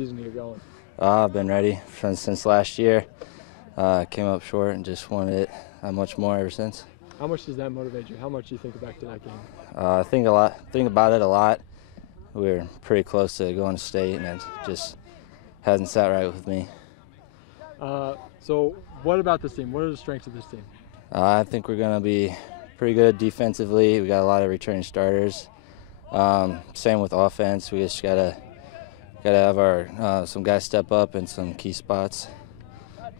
season you're going? I've been ready since last year. Came up short and just wanted it much more ever since. How much does that motivate you? How much do you think back to that game? I think about it a lot. We were pretty close to going to state, and it just hasn't sat right with me. So what about this team? What are the strengths of this team? I think we're going to be pretty good defensively. We got a lot of returning starters. Same with offense. We just gotta have our some guys step up in some key spots.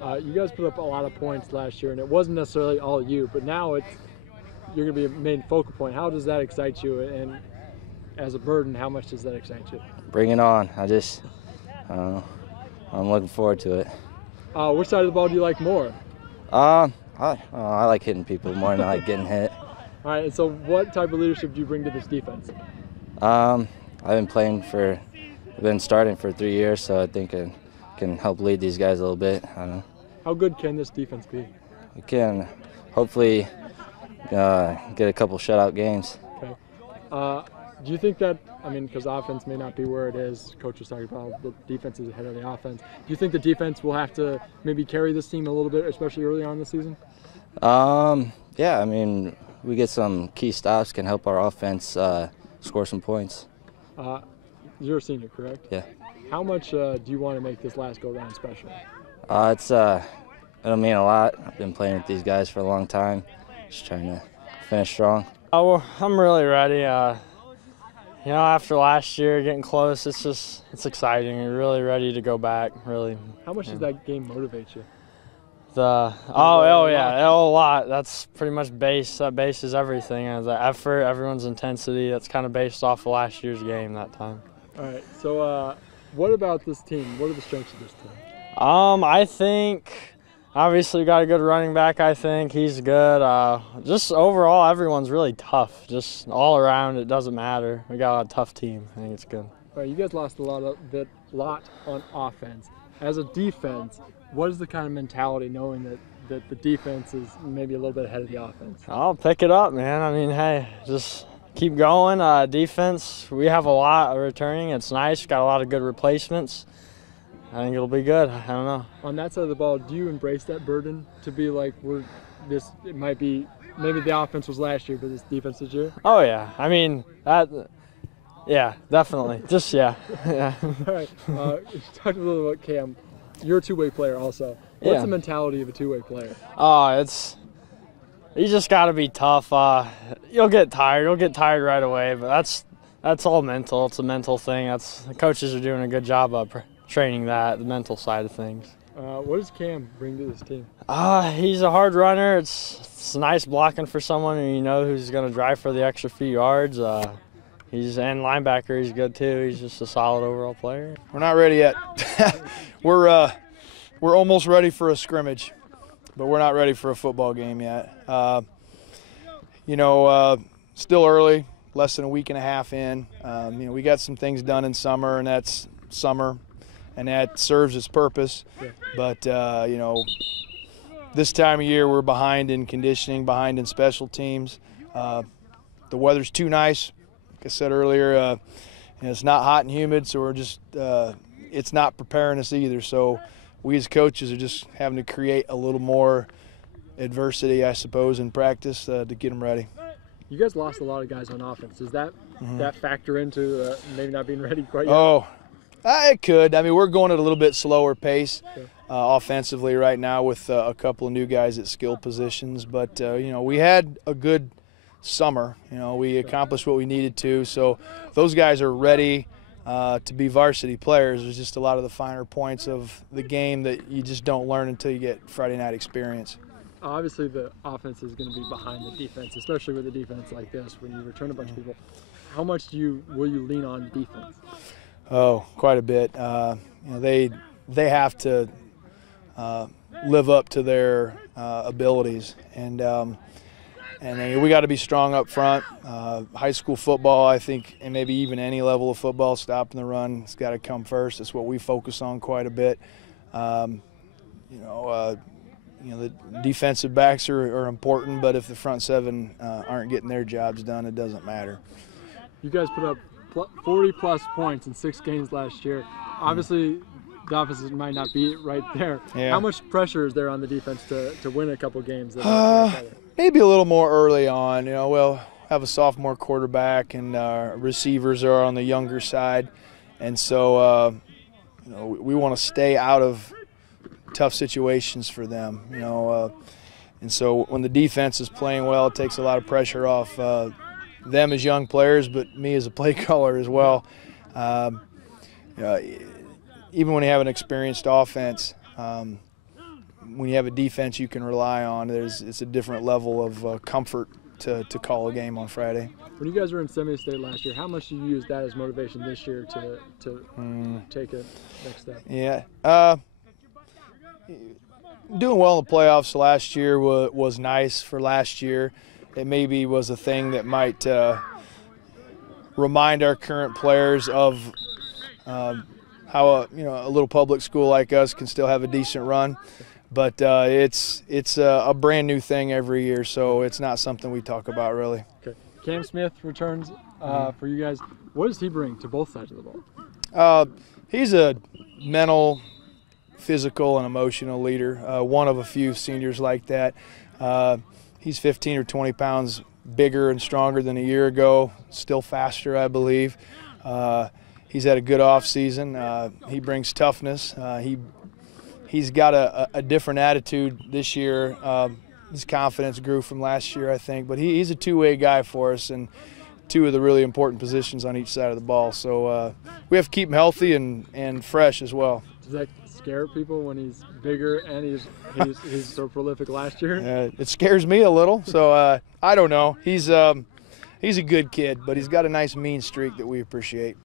You guys put up a lot of points last year, and it wasn't necessarily all you, but now you're going to be a main focal point. How does that excite you? And as a burden, how much does that excite you? Bring it on. I'm looking forward to it. Which side of the ball do you like more? I like hitting people more than I like getting hit. All right, and so what type of leadership do you bring to this defense? I've been starting for 3 years, so I think I can help lead these guys a little bit. I don't know. How good can this defense be? We can hopefully get a couple shutout games. Okay. Do you think that, because offense may not be where it is, Coach was talking about the defense is ahead of the offense. Do you think the defense will have to maybe carry this team a little bit, especially early on in the season? Yeah, we get some key stops, can help our offense score some points. You're a senior, correct? Yeah. How much do you want to make this last go-round special? It'll mean a lot. I've been playing with these guys for a long time, just trying to finish strong. Well, I'm really ready. After last year, getting close, it's exciting. You're really ready to go back. Really. How much does that game motivate you? Yeah, a lot. That's pretty much base. That base is everything. The effort, everyone's intensity. That's kind of based off of last year's game that time. All right. So, what about this team? What are the strengths of this team? I think obviously we got a good running back. I think he's good. Just overall, everyone's really tough. Just all around, it doesn't matter. We got a tough team. I think it's good. All right, you guys lost a lot on offense. As a defense, what is the kind of mentality knowing that the defense is maybe a little bit ahead of the offense? I'll pick it up, man. Hey, just keep going. Defense, we have a lot of returning. It's nice. Got a lot of good replacements. I think it'll be good. I don't know. On that side of the ball, do you embrace that burden to be like, it might be, maybe the offense was last year, but this defense this year? Oh, yeah. Yeah, definitely. Yeah. All right. Talk a little about Cam. You're a two-way player also. What's the mentality of a two-way player? You just got to be tough. You'll get tired. You'll get tired right away, but that's all mental. It's a mental thing. The coaches are doing a good job of training the mental side of things. What does Cam bring to this team? He's a hard runner. It's nice blocking for someone who's going to drive for the extra few yards. And linebacker, he's good too. He's just a solid overall player. We're not ready yet. We're almost ready for a scrimmage, but we're not ready for a football game yet. Still early, less than a week and a half in. We got some things done in summer, and that's summer, and that serves its purpose. Yeah. But this time of year, we're behind in conditioning, behind in special teams. The weather's too nice. Like I said earlier, it's not hot and humid, so we're just it's not preparing us either. So we as coaches are just having to create a little more adversity, I suppose, in practice to get them ready. You guys lost a lot of guys on offense. Does that factor into maybe not being ready quite yet? Oh, it could. We're going at a little bit slower pace offensively right now with a couple of new guys at skill positions. But, we had a good summer. We accomplished what we needed to. So those guys are ready to be varsity players. There's just a lot of the finer points of the game that you just don't learn until you get Friday night experience. Obviously, the offense is going to be behind the defense, especially with a defense like this when you return a bunch of people. How much will you lean on defense? Oh, quite a bit. They have to live up to their abilities, and we got to be strong up front. High school football, I think, and maybe even any level of football, stopping the run, it's got to come first. That's what we focus on quite a bit. The defensive backs are important, but if the front seven aren't getting their jobs done, it doesn't matter. You guys put up 40-plus points in 6 games last year. obviously the offense might not be right there. Yeah. How much pressure is there on the defense to win a couple games? Maybe a little more early on. You know, we'll have a sophomore quarterback, and receivers are on the younger side, and so you know, we want to stay out of tough situations for them. You know, and so when the defense is playing well, it takes a lot of pressure off them as young players, but me as a play caller as well. Even when you have an experienced offense, when you have a defense you can rely on, it's a different level of comfort to call a game on Friday. When you guys were in semi-state last year, how much did you use that as motivation this year to take a next step? Yeah. Doing well in the playoffs last year was nice for last year. It maybe was a thing that might remind our current players of how a little public school like us can still have a decent run. But it's a brand new thing every year, so it's not something we talk about really. Okay. Cam Smith returns for you guys. What does he bring to both sides of the ball? He's a mental, physical, and emotional leader. One of a few seniors like that. He's 15 or 20 pounds bigger and stronger than a year ago. Still faster, I believe. He's had a good off season. He brings toughness. He's got a different attitude this year. His confidence grew from last year, I think. But he's a two-way guy for us, and two of the really important positions on each side of the ball. So we have to keep him healthy and fresh as well. Does that scare people when he's bigger and he's so prolific last year? It scares me a little. So I don't know. He's a good kid, but he's got a nice mean streak that we appreciate.